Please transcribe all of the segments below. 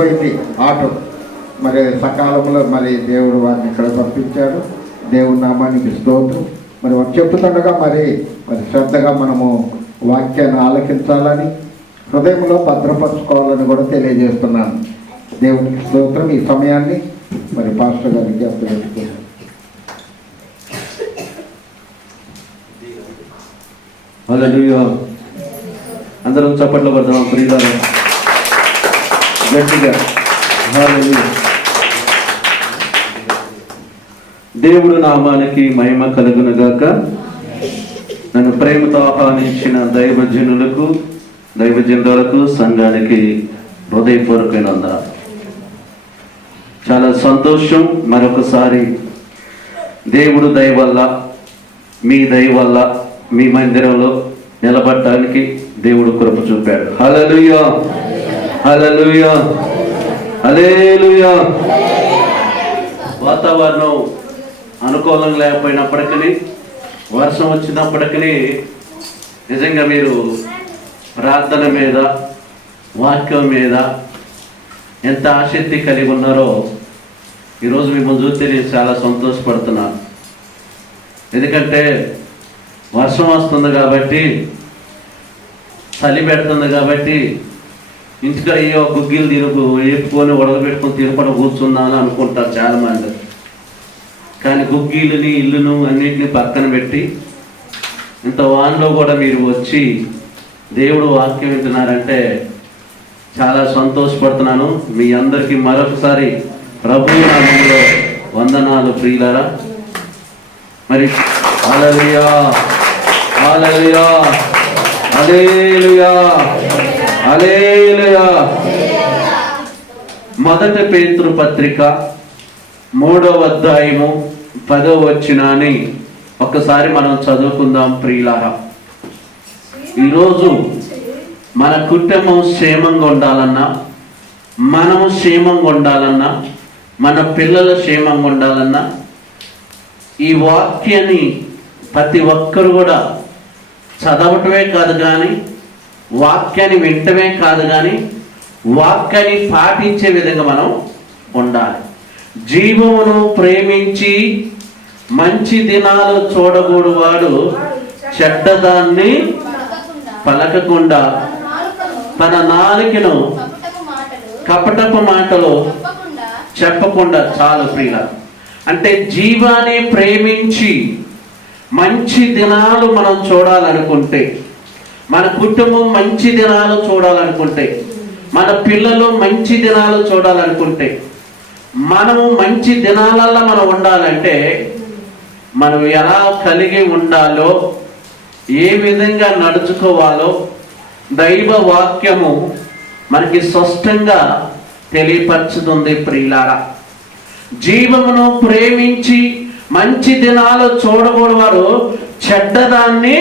వెళ్ళిపోయింది ఆటో. మరి సకాలంలో మరి దేవుడు వారిని ఇక్కడ పంపించాడు. దేవుడి నామానికి స్తోత్రం. మరి వారు చెప్తుండగా మరి శ్రద్ధగా మనము వాక్యాన్ని ఆలకించాలని, హృదయంలో భద్రపరచుకోవాలని కూడా తెలియజేస్తున్నాను. దేవునికి స్తోత్రం. ఈ సమయాన్ని మరి పాస్టర్ గారికి అప్పగించుకున్నాను. హల్లెలూయా. అందరం చప్పట్లు కొడదాం ప్రియులారా గట్టిగా. హల్లెలూయా. దేవుడు నామానికి మహిమ కలుగునుగాక. నన్ను ప్రేమతో ఆహ్వానించిన దైవజనులకు, దైవజనులకు, సంఘానికి హృదయపూర్వకమైన వందనాలు. చాలా సంతోషం. మరొకసారి దేవుడు దయ వల్ల, మీ దయ వల్ల మీ మందిరంలో నిలబడటానికి దేవుడు కృప చూపాడు. హల్లెలూయా, హల్లెలూయా, హల్లెలూయా. వాతావరణం అనుకూలం లేకపోయినప్పటికీ, వర్షం వచ్చినప్పటికీ నిజంగా మీరు ప్రార్థన మీద, వాక్యం మీద ఎంత ఆసక్తి కలిగి ఉన్నారో ఈరోజు మిమ్మల్ని చూస్తే నేను చాలా సంతోషపడుతున్నాను. ఎందుకంటే వర్షం వస్తుంది కాబట్టి, చలి పెడుతుంది కాబట్టి ఇంటికి అయ్యో గుగ్గిలు తినుకు వేపుకొని ఉడకబెట్టుకొని తినకుండా కూర్చున్నాను అనుకుంటారు చాలామంది. కానీ గుగ్గిలని, ఇల్లును అన్నింటినీ పక్కన పెట్టి ఇంత వానలో కూడా మీరు వచ్చి దేవుడు వాక్యం వింటున్నారంటే చాలా సంతోషపడుతున్నాను. మీ అందరికీ మరొకసారి ప్రభువు నామములో వందనాలు ప్రియులారా. మరి హల్లెలూయా, హల్లెలూయా, హల్లెలూయా, హల్లెలూయా. మొదటి పేతురు పత్రిక 3వ అధ్యాయము 10వ వచనాన్ని ఒక్కసారి మనం చదువుకుందాం ప్రియులారా. ఈరోజు మన కుటుంబం క్షేమంగా ఉండాలన్నా, మనము క్షేమంగా ఉండాలన్నా, మన పిల్లలు క్షేమంగా ఉండాలన్నా ఈ వాక్యాన్ని ప్రతి ఒక్కరు కూడా చదవటమే కాదు కానీ, వాక్యాన్ని వింటమే కాదు కానీ, వాక్యాన్ని పాటించే విధంగా మనం ఉండాలి. జీవమును ప్రేమించి మంచి దినాలు చూడకూడవాడు చెడ్డదాన్ని పలకకుండా తన నాలుకను కపటపు మాటలు చెప్పకుండా. చాలు ప్రియుల. అంటే జీవాన్ని ప్రేమించి మంచి దినాలు మనం చూడాలనుకుంటే, మన కుటుంబం మంచి దినాలు చూడాలనుకుంటే, మన పిల్లలు మంచి దినాలు చూడాలనుకుంటే, మనము మంచి దినాలల్లో మనం ఉండాలంటే మనం ఎలా కలిగి ఉండాలో, ఏ విధంగా నడుచుకోవాలో దైవ వాక్యము మనకి స్పష్టంగా తెలియపరుచుతుంది ప్రియులారా. జీవమును ప్రేమించి మంచి దినాలు చూడకూడవారు చెడ్డదాన్ని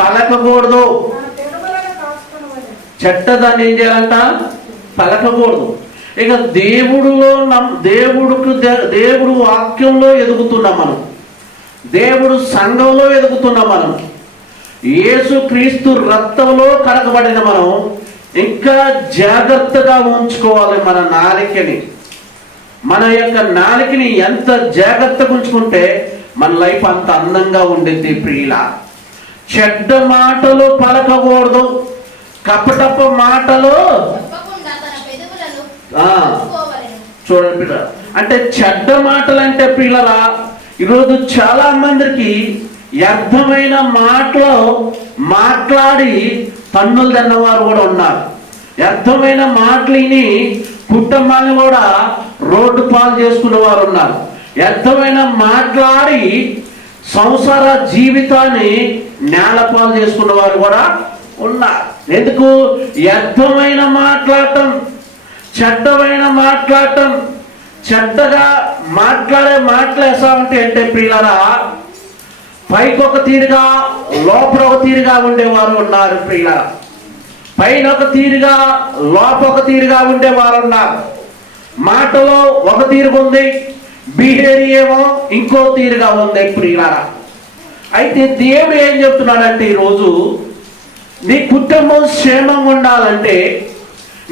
పలకకూడదు. చెడ్డదాన్ని ఏం చేయాలంట? పలకకూడదు. ఇక దేవుడు వాక్యంలో ఎదుగుతున్నాం మనం, దేవుడు సంఘంలో ఎదుగుతున్నాం మనం, యేసు క్రీస్తు రక్తంలో కడగబడిన మనం ఇంకా జాగ్రత్తగా ఉంచుకోవాలి మన నాలికని. మన యొక్క నాలికని ఎంత జాగ్రత్తగా ఉంచుకుంటే మన లైఫ్ అంత అందంగా ఉండిద్ది ప్రియుల. చెడ్డ మాటలు పలకకూడదు, కపటప మాటలు. చూడండి పిల్ల, అంటే చెడ్డ మాటలు అంటే పిల్లరా, ఈరోజు చాలా మందికి వ్యర్థమైన మాటలు మాట్లాడి పన్నులు తిన్నవారు కూడా ఉన్నారు. వ్యర్థమైన మాటలని కుటుంబాన్ని కూడా రోడ్డు పాలు చేసుకున్న వారు ఉన్నారు. వ్యర్థమైన మాట్లాడి సంసార జీవితాన్ని నేలపాలు చేసుకున్న వారు కూడా ఉన్నారు. ఎందుకు? వ్యర్థమైన మాట్లాడటం, చెడ్డమైన మాట్లాడటం. చెడ్డగా మాట్లాడే మాటలు ఎసామంటే అంటే ప్రియులారా, పైకి ఒక తీరుగా లోపల ఒక తీరుగా ఉండేవారు ఉన్నారు ప్రియులారా. పైన ఒక తీరుగా లోపల ఒక తీరుగా ఉండేవారు ఉన్నారు. మాటలో ఒక తీరుగా ఉంది, బిహేవియర్ ఏమో ఇంకో తీరుగా ఉంది ప్రియులారా. అయితే దేవుడు ఏం చెప్తున్నాడంటే ఈరోజు నీ కుటుంబం క్షేమంగా ఉండాలంటే,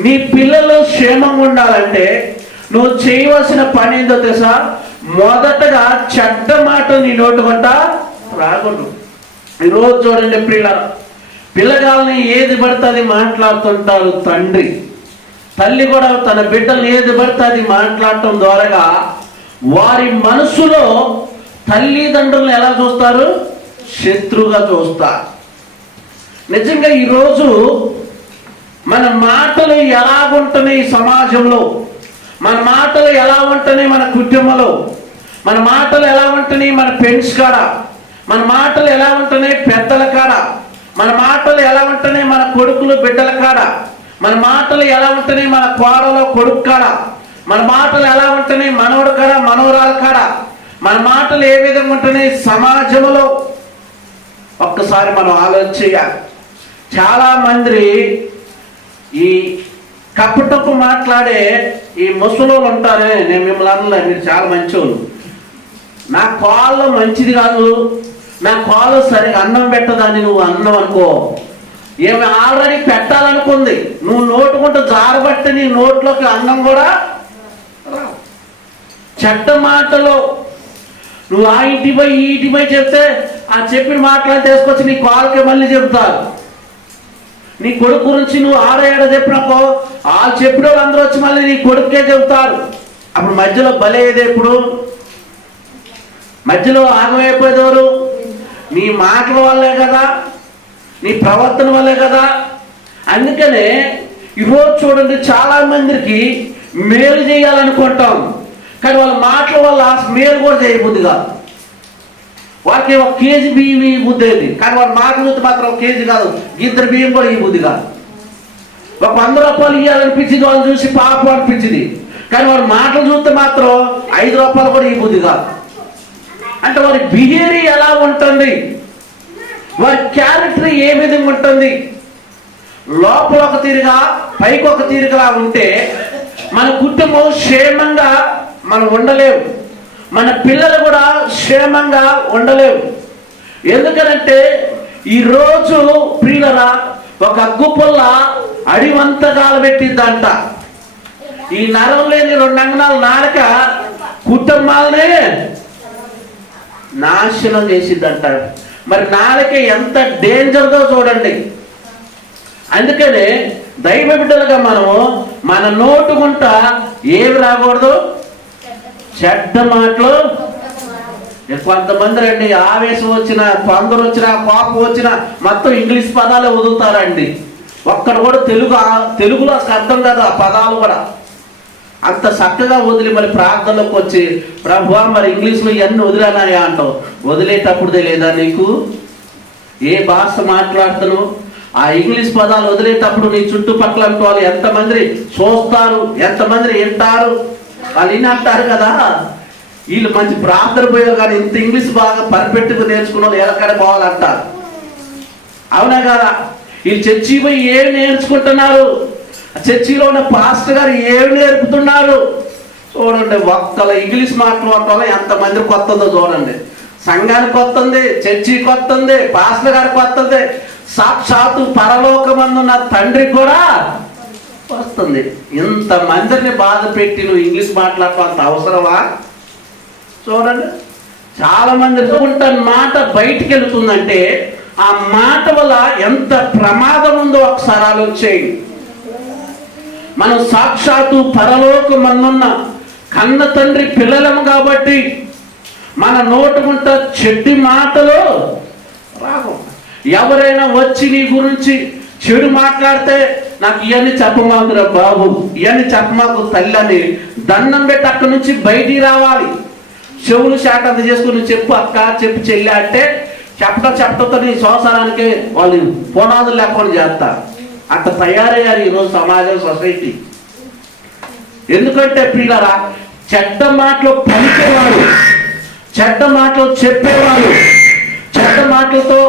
నీ పిల్లలు క్షేమంగా ఉండాలంటే నువ్వు చేయవలసిన పని ఏందో తెలుసా? మొదటగా చెడ్డ మాట నీ నోటి వెంట రాకూడదు. ఈరోజు చూడండి ప్రియులారా, పిల్లగాళ్ళని ఏది పడితే అది మాట్లాడుతుంటారు తండ్రి. తల్లి కూడా తన బిడ్డల్ని ఏది పడితే అది మాట్లాడటం ద్వారా వారి మనసులో తల్లిదండ్రులను ఎలా చూస్తారు? శత్రువుగా చూస్తారు. నిజంగా ఈరోజు మన మాటలు ఎలా ఉంటున్నాయి సమాజంలో, మన మాటలు ఎలా ఉంటున్నాయి మన కుటుంబంలో, మన మాటలు ఎలా ఉంటున్నాయి మన ఫ్రెండ్స్ కాడ, మన మాటలు ఎలా ఉంటున్నాయి పెద్దల కాడ, మన మాటలు ఎలా ఉంటున్నాయి మన కొడుకులు బిడ్డల కాడ, మన మాటలు ఎలా ఉంటున్నాయి మన కోడలో కొడుకు కాడ, మన మాటలు ఎలా ఉంటున్నాయి మనవడు కాడ మనవరాల కాడ, మన మాటలు ఏ విధంగా ఉంటున్నాయి సమాజంలో. ఒక్కసారి మనం ఆలోచించాలి. చాలా మంది ఈ కప్పటప్పు మాట్లాడే ఈ ముసలోళ్ళు ఉంటారే, నేను మిమ్మల్ని అనలే, మీరు చాలా మంచోళ్ళు. నా కాళ్ళు మంచిది కాదు, నా కాళ్ళు సరిగా అన్నం పెట్టదని నువ్వు అన్నం అనుకో, ఏమి ఆల్రెడీ పెట్టాలనుకుంది, నువ్వు నోటుకుంటూ జారబట్టి నీ నోట్లోకి అన్నం కూడా రావు. చెడ్డ మాటలో నువ్వు ఆ ఇంటి పోయి ఈ ఇంటి పోయి చెప్తే ఆ చెప్పిన మాటలు తీసుకొచ్చి నీ కాళ్ళకి మళ్ళీ చెప్తారు. నీ కొడుకు గురించి నువ్వు ఆడేడ చెప్పినప్పో ఆ చెప్పిన వాళ్ళు అందరూ వచ్చి మళ్ళీ నీ కొడుకే చెబుతారు. అప్పుడు మధ్యలో బలేది ఎప్పుడు? మధ్యలో ఆగమైపోయేది ఎవరు? నీ మాటల వల్లే కదా, నీ ప్రవర్తన వల్లే కదా. అందుకనే ఈరోజు చూడండి, చాలా మందికి మేలు చేయాలనుకుంటాం, కానీ వాళ్ళ మాటల వల్ల మేలు కూడా చేయబుద్ధి కాదు. వాళ్ళకి 1 కేజీ బియ్యం ఈ బుద్ధి అయింది, కానీ వాళ్ళ మాటలు చూస్తే మాత్రం 1 కేజీ కాదు, ఇద్దరు బియ్యం కూడా ఈ బుద్ధి కాదు. ఒక 100 రూపాయలు ఇవ్వాలనిపించింది, వాళ్ళు చూసి పాపం అనిపించింది, కానీ వాళ్ళ మాటలు చూస్తే మాత్రం 5 రూపాయలు కూడా ఈ బుద్ధి కాదు. అంటే వారి బిహేవియర్ ఎలా ఉంటుంది, వారి క్యారెక్టర్ ఏ విధంగా ఉంటుంది, లోపల ఒక తీరుగా పైకి ఒక తీరుగా ఉంటే మన కుటుంబం క్షేమంగా మనం ఉండలేము, మన పిల్లలు కూడా క్షేమంగా ఉండలేవు. ఎందుకనంటే ఈరోజు ప్రియులరా, ఒక అగ్గుపుల్ల అడివంతగా పెట్టిద్దంట. ఈ నరం లేని 2 అంగనాల నాలుక కుటుంబాలనే నాశనం చేసిద్దంట. మరి నాలుక ఎంత డేంజర్గా చూడండి. అందుకనే దైవ బిడ్డలుగా మనము మన నోటుకుంట ఏమి రాకూడదు? చెడ్డ మాటలు. కొంతమంది రండి, ఆవేశం వచ్చిన, తొందర వచ్చిన, కోపం వచ్చిన మొత్తం ఇంగ్లీష్ పదాలే వదులుతారండి. ఒక్కడ కూడా తెలుగులో అర్థం కాదు ఆ పదాలు కూడా. అంత చక్కగా వదిలి మరి ప్రార్థనలోకి వచ్చి, ప్రభువా మరి ఇంగ్లీష్లో ఇవన్నీ వదిలేనాయా అంటావు. వదిలేటప్పుడు తెలియదా నీకు ఏ భాష మాట్లాడుతున్నావు? ఆ ఇంగ్లీష్ పదాలు వదిలేటప్పుడు నీ చుట్టుపక్కల వాళ్ళు ఎంతమంది చూస్తారు, ఎంతమంది వింటారు. వాళ్ళు ఇన్ని అంటారు కదా, వీళ్ళు మంచి ప్రార్థన పోయారు కానీ ఇంత ఇంగ్లీష్ బాగా పర్ఫెక్ట్గా నేర్చుకున్న వాళ్ళు ఎక్కడ పోవాలంటారు. అవునా కదా? వీళ్ళు చర్చి పోయి ఏం నేర్చుకుంటున్నారు, చర్చిలో ఉన్న పాస్టర్ గారు ఏమి నేర్పుతున్నారు చూడండి. ఒక్కల ఇంగ్లీష్ మాట్లాడటం వల్ల ఎంతమంది కొత్తందో చూడండి. సంఘానికి కొత్తంది, చర్చికి కొత్తంది, పాస్టర్ గారికి కొత్తంది, సాక్షాత్తు పరలోకమందున్న తండ్రికి కూడా వస్తుంది. ఇంతమందిని బాధ పెట్టి నువ్వు ఇంగ్లీష్ మాట్లాడటం అంత అవసరమా? చూడండి, చాలా మంది అనుకుంటారు మాట బయటికి వెళుతుందంటే ఆ మాట వల్ల ఎంత ప్రమాదం ఉందో ఒకసారి ఆలోచించేయండి. మనం సాక్షాత్తు పరలోకమందున్న కన్న తండ్రి పిల్లలము కాబట్టి మన నోటుకుంట చెడ్డి మాటలు రావు. ఎవరైనా వచ్చి నీ గురించి చెడు మాట్లాడితే నాకు ఇవన్నీ చెప్పమాకురా బాబు, ఇవన్నీ చెప్పమాకు తల్లి అని దండం పెట్టి అక్కడి నుంచి బయటికి రావాలి. చెవులు శాటంత చేసుకుని చెప్పు అక్క, చెప్పు చెల్లి అంటే చెప్పడంతో నీ సంసారానికి వాళ్ళు పునాదులు లేకుండా చేస్తారు. అంత తయారయ్యారు ఈరోజు సమాజం, సొసైటీ. ఎందుకంటే ప్రియులారా, చెడ్డ మాటలు పలికేవారు, చెడ్డ మాటలు చెప్పేవారు, చెడ్డ మాటలతో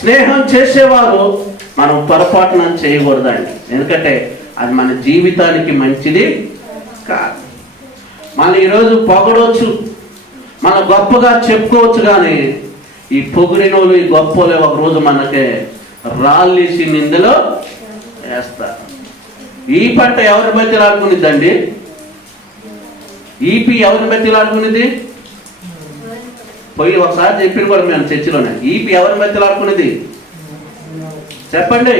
స్నేహం చేసేవారు మనం పొరపాటున చేయకూడదండి. ఎందుకంటే అది మన జీవితానికి మంచిది కాదు. మనం ఈరోజు పొగడవచ్చు, మనం గొప్పగా చెప్పుకోవచ్చు, కానీ ఈ పొగిడినోళ్ళు, ఈ గొప్పలు ఒకరోజు మనకి రాళ్ళేసి నిందలో వేస్తారు. ఈ పంట ఎవరిని బతిలాడుకునిద్దండి? ఈపి ఎవరిని బతిలాడుకునేది? పోయి ఒకసారి చెప్పింది కూడా మేము చర్చిలోనే. ఈపి ఎవరిని బతిలాడుకునేది చెప్పండి?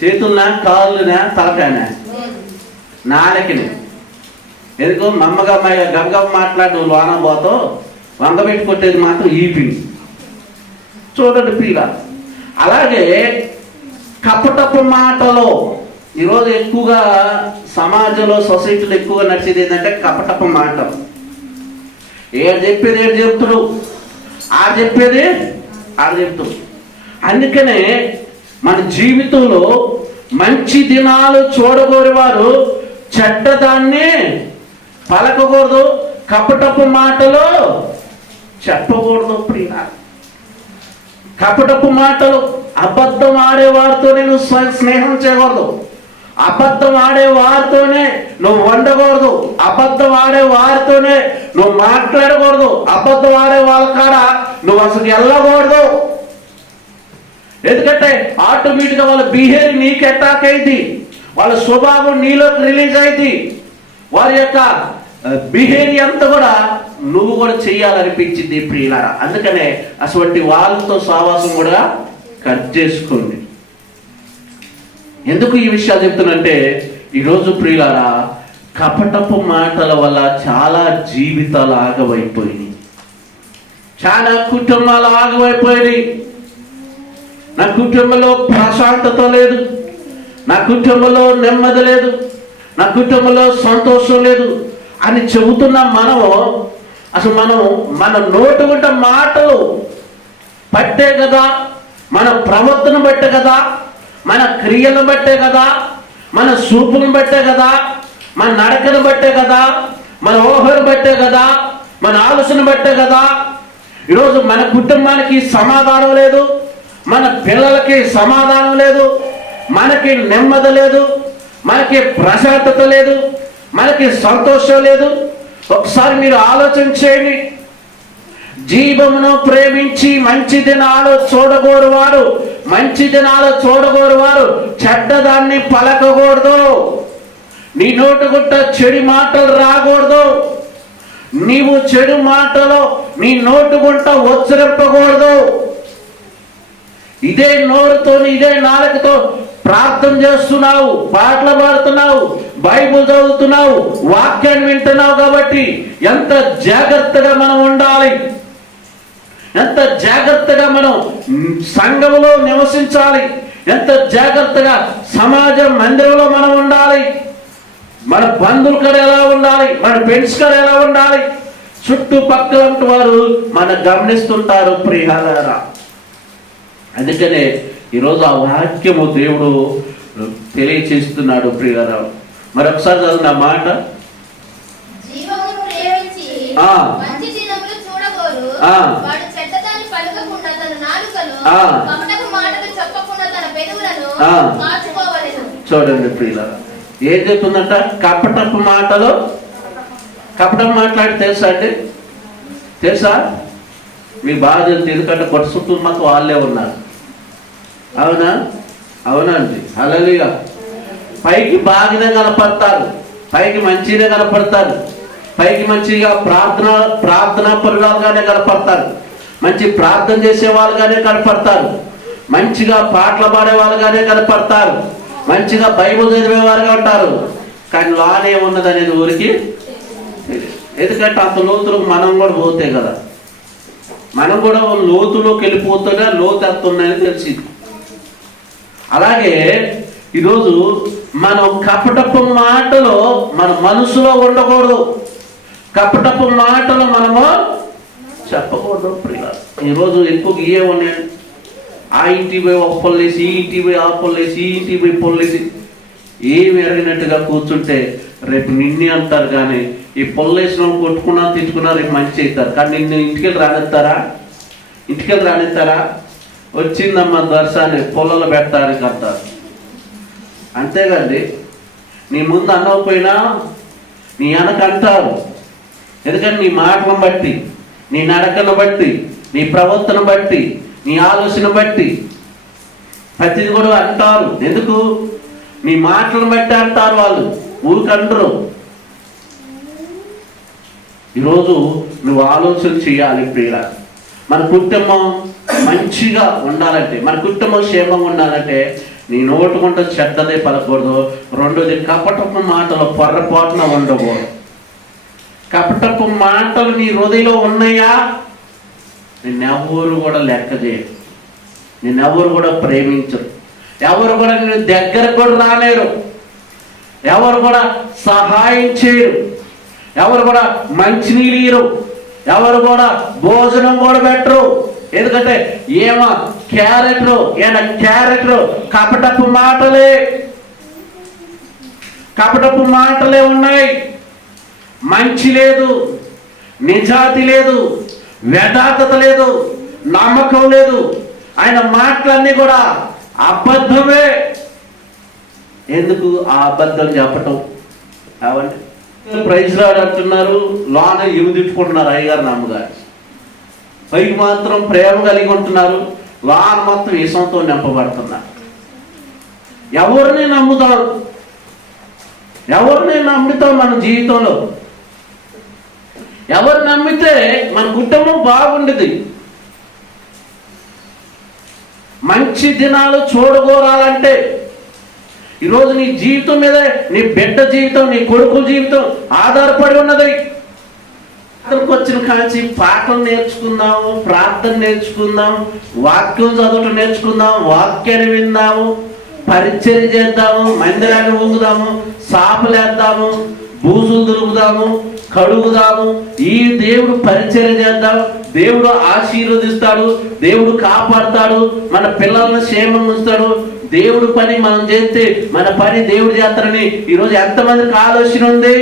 చేతులనా, కాళ్ళునా, తలకాయనా? నాలుకని. ఎందుకు మమ్మగా గంగమ్మ మాట్లాడు లోన పోతో వంగ పెట్టి కొట్టేది మాత్రం ఈపిని. చూడండి ప్రియుల, అలాగే కపటపు మాటలో ఈరోజు ఎక్కువగా సమాజంలో, సొసైటీలో ఎక్కువగా నడిచేది ఏంటంటే కపటపు మాట. ఏడు చెప్పేది ఏడు చెప్తుడు, ఆడు చెప్పేది ఆడు చెప్తుడు. అందుకనే మన జీవితంలో మంచి దినాలు చూడగోరేవారు చెడ్డదాన్ని పలకకూడదు, కపటపు మాటలు చెప్పకూడదు ప్రియ. కపటపు మాటలు, అబద్ధం ఆడేవారితోనే నువ్వు స్నేహం చేయకూడదు, అబద్ధం ఆడే వారితోనే నువ్వు వండకూడదు, అబద్ధం ఆడే వారితోనే నువ్వు మాట్లాడకూడదు, అబద్ధం ఆడే వాళ్ళ కాడ నువ్వు అసలు వెళ్ళకూడదు. ఎందుకంటే ఆటోమేటిక్గా వాళ్ళ బిహేవియర్ నీకు అటాక్ అయింది, వాళ్ళ స్వభావం నీలోకి రిలీజ్ అయింది, వారి యొక్క బిహేవియర్ అంతా కూడా నువ్వు కూడా చెయ్యాలనిపించింది ప్రియులారా. అందుకనే అటువంటి వాళ్ళతో సహవాసం కూడా కట్ చేసుకోండి. ఎందుకు ఈ విషయాలు చెప్తున్నంటే, ఈరోజు ప్రియులారా కపటపు మాటల వల్ల చాలా జీవితాలు ఆగమైపోయినాయి, చాలా కుటుంబాలు ఆగమైపోయినాయి. నా కుటుంబంలో ప్రశాంతత లేదు, నా కుటుంబంలో నెమ్మది లేదు, నా కుటుంబంలో సంతోషం లేదు అని చెబుతున్న మనము అసలు మన నోటి వెంట మాటలు పట్టే కదా, మన ప్రవర్తన బట్టే కదా, మన క్రియలను బట్టే కదా, మన చూపులను బట్టే కదా, మన నడకను బట్టే కదా, మన ఊహను బట్టే కదా, మన ఆలోచన బట్టే కదా ఈరోజు మన కుటుంబానికి సమాధానం లేదు, మన పిల్లలకి సమాధానం లేదు, మనకి నెమ్మది లేదు, మనకి ప్రశాంతత లేదు, మనకి సంతోషం లేదు. ఒకసారి మీరు ఆలోచన చేయండి. జీవమును ప్రేమించి మంచి దినాలు చూడగోరువారు, మంచి దినాలు చూడగోరువారు చెడ్డదాన్ని పలకకూడదు. నీ నోటి గుట్ట చెడు మాటలు రాకూడదు, నీవు చెడు మాటలు నీ నోటి గుంట ఉచ్చరింపకూడదు. ఇదే నోరుతో, ఇదే నాలుకతో ప్రార్థన చేస్తున్నావు, పాటలు పాడుతున్నావు, బైబుల్ చదువుతున్నావు, వాక్యాన్ని వింటున్నావు. కాబట్టి ఎంత జాగ్రత్తగా మనం ఉండాలి, ఎంత జాగ్రత్తగా మనం సంఘంలో నివసించాలి, ఎంత జాగ్రత్తగా సమాజ మందిరంలో మనం ఉండాలి, మన బంధువుల కాడ ఎలా ఉండాలి, మన ఫ్రెండ్స్ కాడ ఎలా ఉండాలి, చుట్టుపక్కల వారు మన గమనిస్తుంటారు ప్రియులారా. అందుకనే ఈరోజు ఆ వాక్యము దేవుడు తెలియచేస్తున్నాడు ప్రియులారా. మరొకసారి చదువు నా మాట. చూడండి ప్రియులారా, ఏం చెప్తుందంట? కపటపు మాటలు. కపటం మాట్లాడి తెలుసా అండి? తెలుసా? మీకు బాగా తెలుసు, ఎందుకంటే కొత్త కుటుంబంతో వాళ్ళే ఉన్నారు. అవునా? అవునండి. హల్లెలూయా. పైకి బాగానే కనపడతారు, పైకి మంచిగా కనపడతారు, పైకి మంచిగా ప్రార్థనా పరుగాలుగానే కనపడతారు, మంచి ప్రార్థన చేసే వాళ్ళుగానే కనపడతారు, మంచిగా పాటలు పాడే వాళ్ళుగానే కనపడతారు, మంచిగా బైబుల్ చదివేవారుగా ఉంటారు. కానీ లోనే ఉన్నది అనేది ఊరికి ఎందుకంటే అంత లోతులకు మనం కూడా పోతే కదా, మనం కూడా లోతులోకి వెళ్ళిపోతూనే లోతు ఎత్తున్నాయని తెలిసింది. అలాగే ఈరోజు మనం కపటపు మాటలు మన మనసులో ఉండకూడదు, కపటపు మాటలు మనము చెప్పకూడదు ప్రియుల. ఈరోజు ఎక్కువ ఏ ఉన్నాయి, ఆ ఇంటికి పోయి ఒక పొల్లేసి, ఈ ఇంటికి పోయి ఆ పొల్లేసి, ఈ ఇంటికి పోయి పొల్లేసి ఏమి ఎరిగినట్టుగా కూర్చుంటే రేపు నిన్నే అంటారు. కానీ ఈ పొల్లేసిన కొట్టుకున్నా తిట్టుకున్నా రేపు మంచి అవుతారు. కానీ నిన్ను ఇంటికెళ్ళి రానిస్తారా? వచ్చిందమ్మా దర్శనాన్ని పొలలో పెట్టడానికి అంటారు. అంతేగాండి, నీ ముందు అనకపోయినా నీ వెనక అంటారు. ఎందుకంటే నీ మాటలను బట్టి, నీ నడకను బట్టి, నీ ప్రవర్తన బట్టి, నీ ఆలోచన బట్టి ప్రతిది కూడా అంటారు. ఎందుకు? నీ మాటలను బట్టి అంటారు. వాళ్ళు ఊరికంటారు. ఈరోజు నువ్వు ఆలోచన చేయాలి ప్రియుల. మన కుటుంబం మంచిగా ఉండాలంటే, మన కుటుంబం క్షేమంగా ఉండాలంటే నీ నోటుకుంటే చెడ్డదే పలకూడదు. రెండోది, కపటపు మాటలు పొర్రపాటున ఉండకూడదు. కపటపు మాటలు నీ హృదయంలో ఉన్నాయా, నిన్నెవరు కూడా లెక్క చేయరు, నిన్నెవరు కూడా ప్రేమించరు, ఎవరు కూడా నేను దగ్గరకు కూడా రాలేరు, ఎవరు కూడా సహాయం చేయరు, ఎవరు కూడా మంచినీళ్ళు ఇయ్యరు, ఎవరు కూడా భోజనం కూడా పెట్టరు. ఎందుకంటే ఏమో క్యారెక్టర్ కపటపు మాటలే ఉన్నాయి. మంచి లేదు, నిజాతి లేదు, యథార్థత లేదు, నమ్మకం లేదు. ఆయన మాటలన్నీ కూడా అబద్ధమే. ఎందుకు ఆ అబద్ధం చెప్పటం? అవండి ప్రైజ్ రాడు అంటున్నారు, లోన ఇవి తిట్టుకుంటున్నారు అయ్యగారు నమ్మగారు. పైకి మాత్రం ప్రేమ కలిగి ఉంటున్నారు, లోన మాత్రం విషంతో నింపబడుతున్నారు. ఎవరిని నమ్ముతాం మన జీవితంలో? ఎవరు నమ్మితే మన కుటుంబం బాగుండేది? మంచి దినాలు చూడగోరాలంటే ఈరోజు నీ జీవితం మీద, నీ బిడ్డ జీవితం, నీ కొడుకు జీవితం ఆధారపడి ఉన్నది. అక్కడికి వచ్చిన కాంచి పాటలు నేర్చుకుందాము, ప్రార్థన నేర్చుకుందాం, వాక్యం చదవటం నేర్చుకుందాం, వాక్యాన్ని విందాము, పరిచర్య చేద్దాము, మందిరాన్ని ఊగుదాము, సాపలేద్దాము, బూజులు దులుపుదాము, కడుగుదాము. ఈ దేవుడు పరిచర్య చేద్దాం. దేవుడు ఆశీర్వదిస్తాడు, దేవుడు కాపాడుతాడు, మన పిల్లలను క్షేమం ఉంచుతాడు. దేవుడు పని మనం చేస్తే మన పని దేవుడు చేస్తారని ఈరోజు ఎంతమందికి ఆలోచన ఉంది?